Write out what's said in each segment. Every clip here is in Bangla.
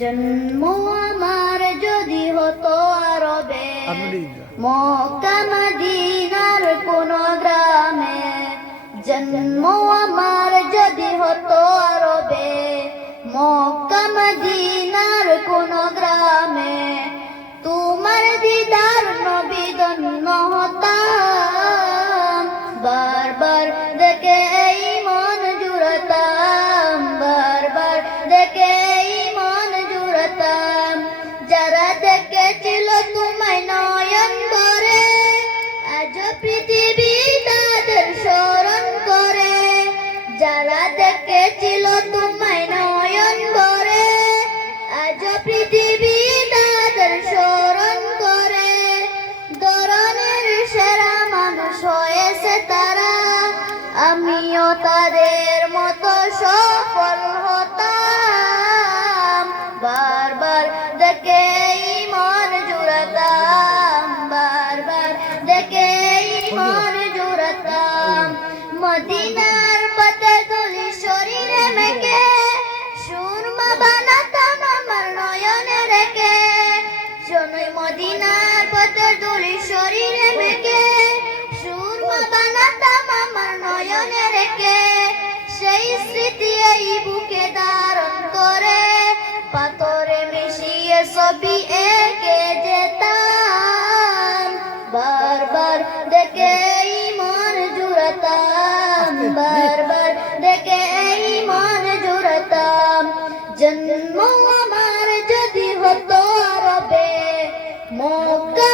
জন্ম আমার যদি হতো আরবে মক্কা মদিনার কোন গ্রামে জন্ম আমার যদি হতো আরবে মক্কা মদিনার দেখেছিল তোমায় নয়ন ভরে। আজ পৃথিবী তাদের স্মরণ করে। ধরনের সেরা মানুষ হয়েছে তারা। আমিও তাদের মতো সফল হতাম। বারবার দেখে মন জুড়াতাম। বারবার দেখে মন জুড়াতাম। মদিনার নয়নে রেখে সেই স্মৃতি এই বুকে ধারণ করে। পাথরে মিশিয়ে ছবি এঁকে যেতাম। বারবার দেখে মন জুড়াতাম। বারবার দেখে মন জুড়াতাম। জন্ম আমার যদি হতো আরবে মক্কা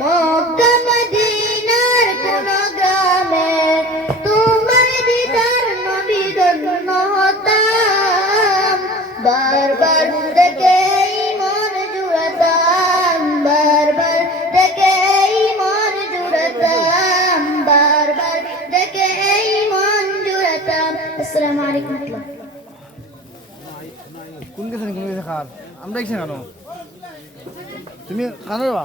মক্কা মদিনার কোন গ্রামে তোমার দিদার নবী ধন্য হতাম বারবার দেখে মন জুড়াতাম, বারবার দেখে আমরা তুমি খানো বা?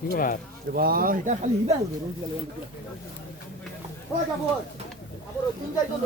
দিল বাহ এটা খালি হিবা রোজ গেল ও যাব আবার তিন যাই তো